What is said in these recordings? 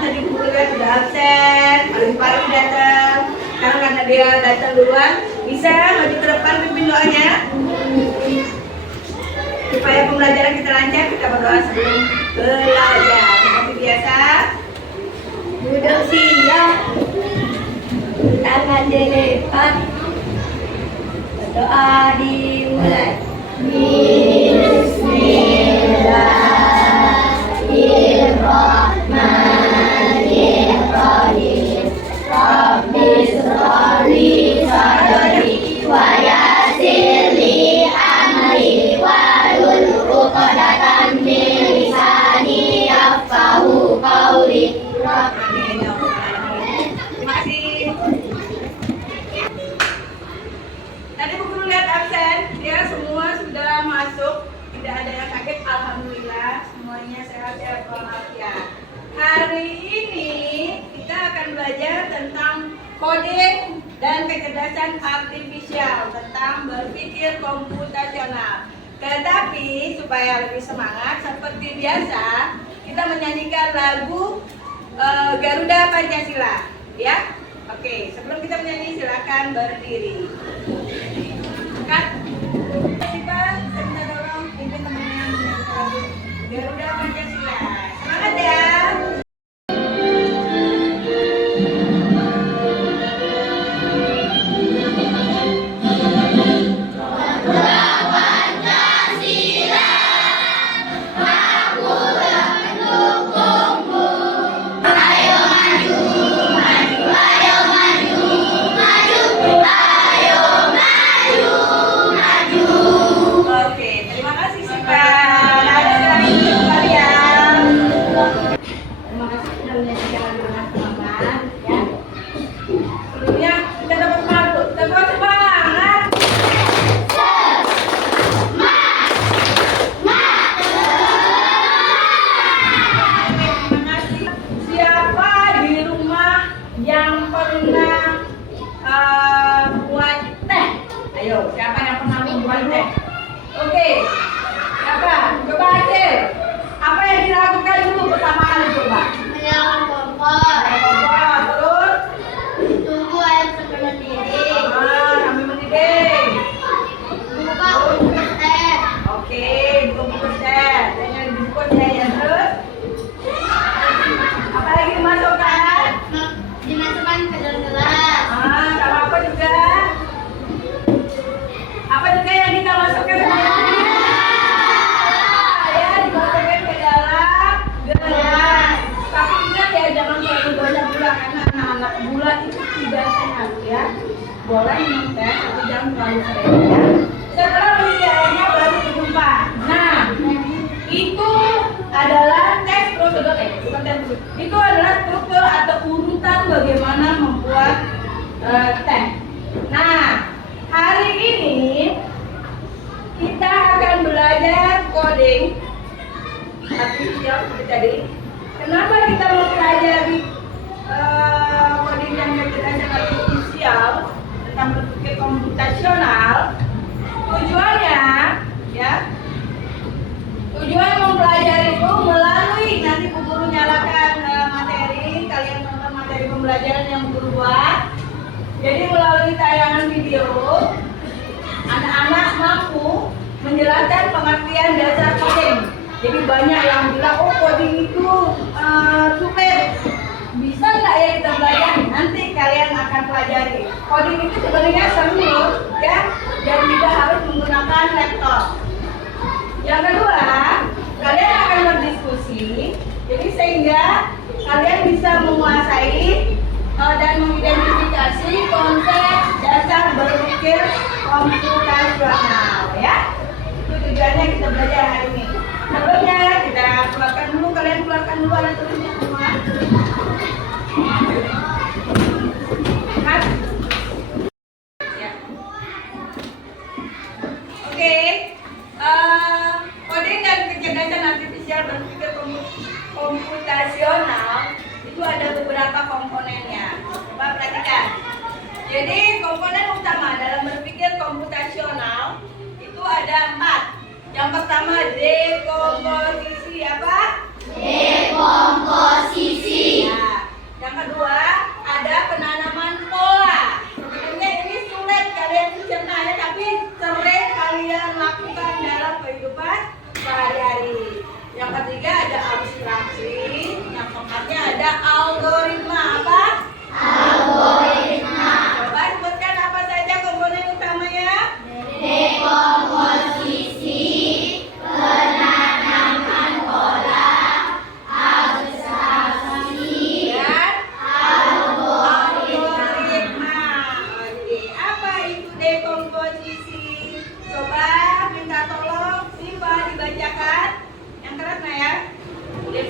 tadi guru lihat sudah absen, paling datang. Sekarang karena dia datang duluan, bisa maju ke depan pimpin doanya. Supaya pembelajaran kita lancar, kita berdoa sebelum belajar. Seperti biasa. Duduk siap, tangan dilipat, berdoa dimulai. Bismillahirrahmanirrahim. Rabbi shrahli sadri wa yassir li amri wahlul 'uqdatam min lisani yafqahu qawli. Terima kasih. Tadi Bu Guru lihat absen, ya semua sudah masuk, tidak ada yang kaget. Alhamdulillah semuanya sehat-sehat walafiat. Hari ini kita akan belajar tentang coding dan kecerdasan artifisial, tentang berpikir komputasional. Tetapi supaya lebih semangat, seperti biasa kita menyanyikan lagu Garuda Pancasila, ya. Oke, sebelum kita menyanyi silakan berdiri. Kat, kita minta tolong pimpin teman-teman yang menyanyi lagu Garuda Pancasila. Semangat ya. Boleh minum teh, tapi jangan terlalu sering ya. Setelah mengisi airnya baru ditumpah. Nah, itu adalah tes prosedur, bukan tes prosedur. Itu adalah struktur atau urutan bagaimana membuat teh. Nah, hari ini kita akan belajar coding artifisial seperti tadi. Kenapa kita mau pelajari coding dan kecerdasan artifisial tentang berpikir komputasional? Tujuannya, ya, tujuan mempelajari itu melalui nanti Bu Guru nyalakan materi, kalian nonton materi pembelajaran yang Bu Guru buat. Jadi melalui tayangan video, anak-anak mampu menjelaskan pengertian dasar coding. Jadi banyak yang bilang, oh coding itu sulit. Bisa nggak ya kita belajar? Nanti kalian akan pelajari. Coding itu sebenarnya seru, ya, dan tidak harus menggunakan laptop. Yang kedua, kalian akan berdiskusi, jadi sehingga kalian bisa menguasai dan mengidentifikasi konsep dasar berpikir komputasional, ya. Itu tujuannya kita belajar hari ini. Sebelumnya kita keluarkan dulu, kalian keluarkan dulu alat tulisnya semua. Oke, coding dan kecerdasan artifisial berpikir komputasional itu ada beberapa komponennya. Coba perhatikan. Jadi komponen utama dalam berpikir komputasional itu ada 4. Yang pertama dekomposisi apa? Dekomposisi.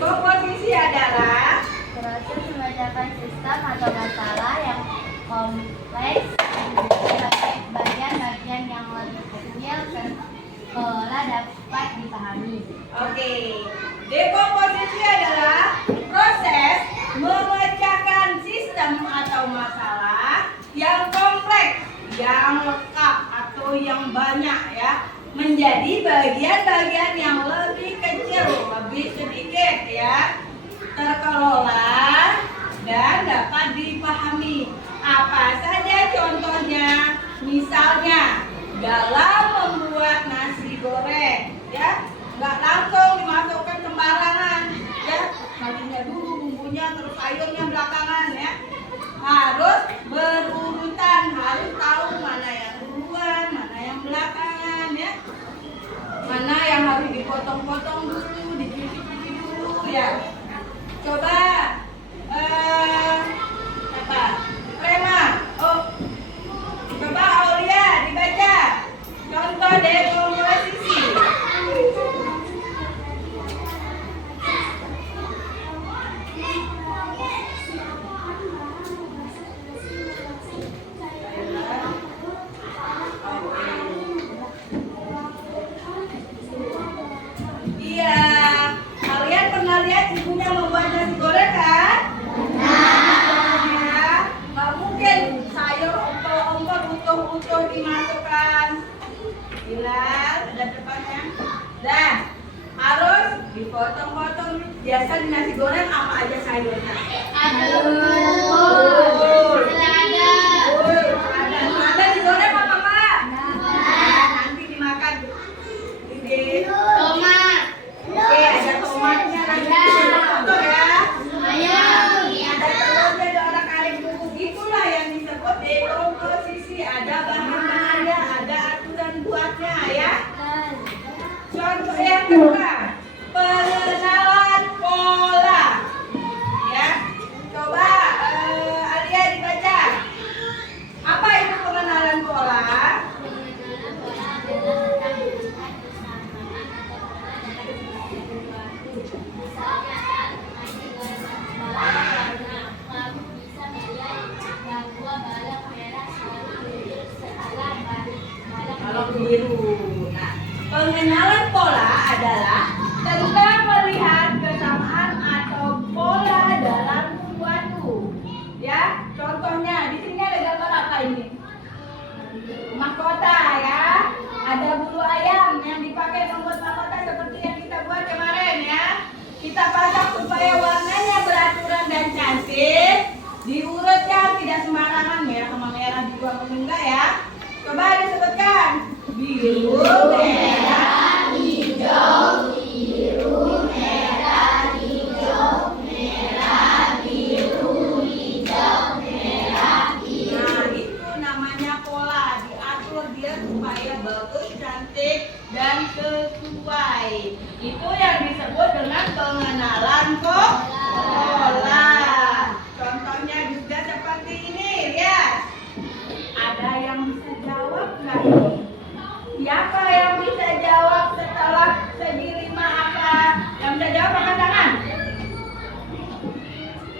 Dekomposisi adalah proses memecahkan sistem atau masalah yang kompleks menjadi bagian-bagian yang lebih kecil seolah dapat dipahami. Oke. Dekomposisi adalah proses memecahkan sistem atau masalah yang kompleks, yang lengkap atau yang banyak ya, menjadi bagian-bagian yang lebih kecil, lebih sedikit ya, terkelola dan dapat dipahami. Apa saja contohnya? Misalnya dalam membuat nasi goreng ya, nggak langsung dimasukkan sembarangan ya, nasinya dulu, bumbunya, terus sayurnya belakangan ya, harus berurutan, harus tahu mana yang duluan, mana yang belakangan ya, mana yang harus dipotong-potong dulu, dicuci-cuci dulu ya. Coba apa? Rema, coba Aulia dibaca contoh dekomposisi. Iya, kalian pernah lihat ibunya membuat nasi goreng kan? Ya, nggak mungkin sayur ompol-ompol utuh-utuh dimasukkan. Bilal, ada depannya. Dah, harus dipotong-potong. Biasa di nasi goreng apa aja sayurnya? Ada digoreng apa enggak? Nanti dimakan. Ini. Oke, ada tomatnya lagi. Potong ya. Ada telurnya, ada orak-arik bumbu. Itulah yang disebut dekomposisi. Ada bahan-bahannya, ada aturan buatnya ya. Contoh yang kedua, pengenalan pola. Ya, coba Alia dibaca. Apa itu pengenalan pola? Kalau biru. Nah, pengenalan pola adalah tentang melihat kesamaan atau pola dalam suatu. Ya, contohnya di sini ada gambar apa ini? Mahkota ya. Ada bulu ayam yang dipakai membuat mahkota seperti yang kita buat kemarin ya. Kita pasang supaya warnanya beraturan dan cantik. Diurutkan tidak sembarangan, merah sama merah dibuang enggak ya. Coba disebutkan. Biru, merah, hijau, biru, merah, hijau, merah, biru, hijau, merah, biru. Nah, itu namanya pola. Diatur dia supaya bagus, cantik, dan sesuai. Itu yang disebut dengan pengenalan pola. Contohnya juga seperti ini, lihat. Ada yang bisa jawab nggak ini? Siapa yang bisa jawab setelah segi 5 apa? Yang bisa jawab angkat tangan.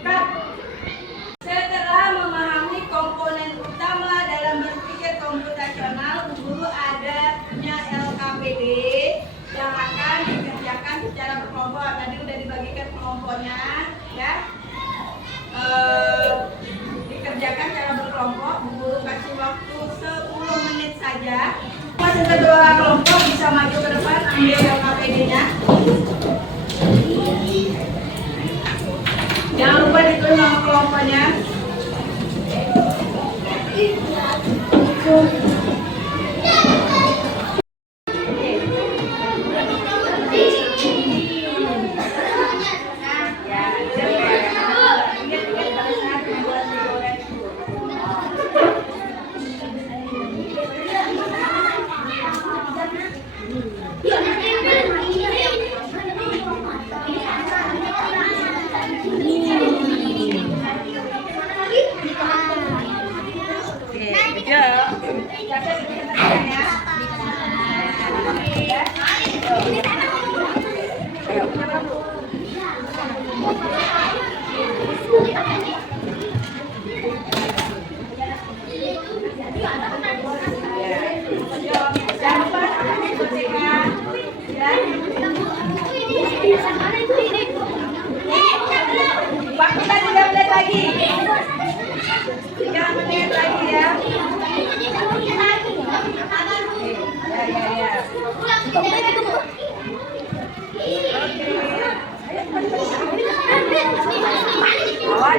Cut. Setelah memahami komponen utama dalam berpikir komputasional, guru adanya LKPD yang akan dikerjakan secara berkelompok. Tadi udah dibagikan kelompoknya, ya. Dikerjakan secara berkelompok. Guru kasih waktu 10 menit saja. Masih kedua kelompok bisa maju ke depan, ambil LKPD-nya. Jangan lupa ditulis nama kelompoknya.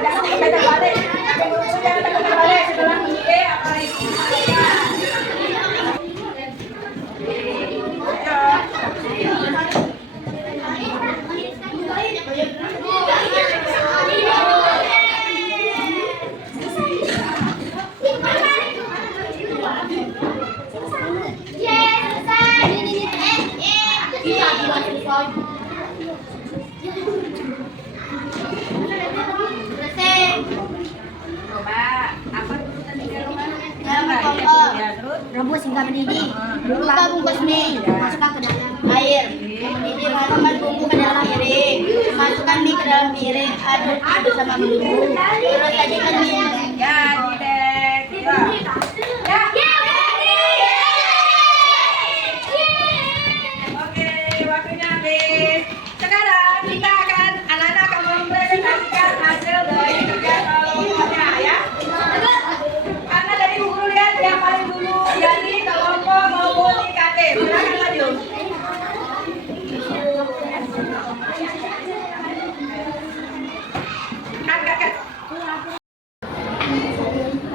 jangan sampai terbalik. Jangan sampai terbalik setelah mengide apa itu. Rebus hingga mendidih. Buka bungkus mie, masukkan ke dalam air. Mendidih, masukkan bumbu ke dalam piring. Masukkan mie ke dalam piring. Aduk sama bumbu. Terus sajikan mie. Ya, tidak. Ya. Oke, waktunya habis. Sekarang kita akan anak-anak akan mempresentasikan hasil dari kerja kelompoknya ya. Karena dari Bu Guru lihat yang paling dulu jadi kelompok maupun IKT. Silakan lanjut.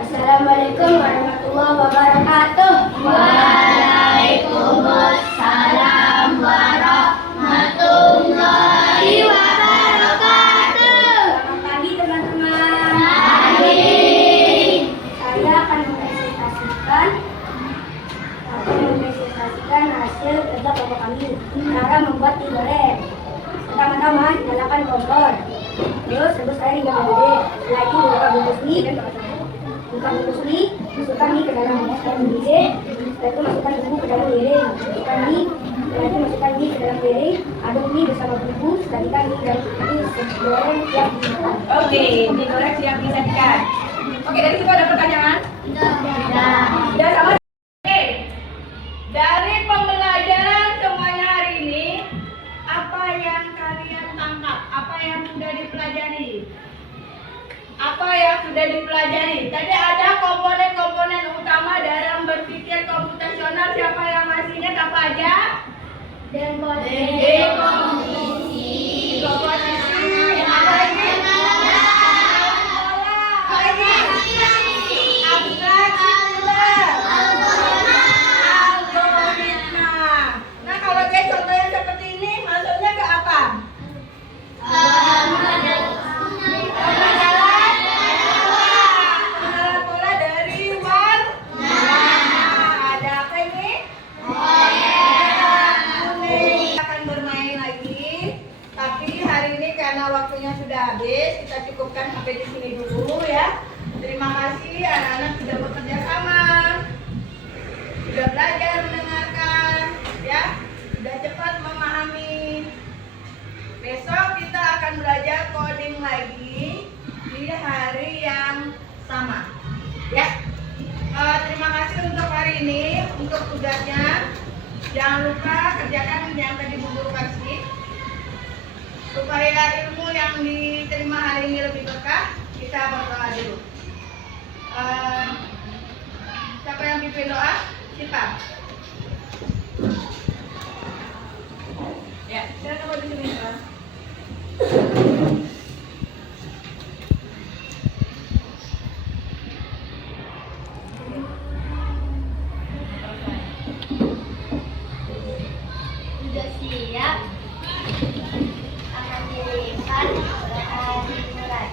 Assalamualaikum warahmatullahi wabarakatuh. Waalaikumsalam warahmatullahi wabarakatuh. Selamat pagi teman-teman. Pagi. Saya akan mempresentasikan hasil kerja kelompok kami. Cara membuat mie goreng. Pertama-tama nyalakan kompor. Terus rebus air hingga mendidih. Lagi buka bungkus mie dan buka bungkus mie, masukkan mie ke dalam air mendidih. Setelah itu masukkan bumbu ke dalam piring. Masukkan mie, setelah itu masukkan mie ke dalam piring. Aduk mie bersama bumbu. Setelah mie dan goreng siap dimakan. Oke, mie goreng siap disajikan. Oke, dari situ ada pertanyaan? Tidak sama. Oke, dari pembelajaran semuanya hari ini, apa yang kalian tangkap? Apa yang sudah dipelajari? Apa yang sudah dipelajari? Tadi ada komponen-komponen utama dalam berpikir komputasional. Siapa yang masih ingat apa aja? Dekomposisi. Apa lagi? Algoritma. Nah, kalau kayak contohnya seperti ini, masuknya ke apa? Pengenalan pola dari warna. Ada apa ini? Kuning. Akan bermain lagi, tapi hari ini karena waktunya sudah habis, kita cukupkan sampai di sini dulu ya. Terima kasih anak-anak sudah bekerja sama, sudah belajar mendengarkan, ya, sudah cepat memahami. Besok kita akan belajar coding lagi di hari yang sama, ya. Terima kasih untuk hari ini, untuk tugasnya. Jangan lupa kerjakan yang tadi Bu Guru kasih, supaya ilmu yang diterima hari ini lebih berkah. Kita berdoa dulu. Siapa yang pimpin doa? Kita. Ya, silakan maju sini, Pak. Sudah siap. Akan dilipat, akan dimulai.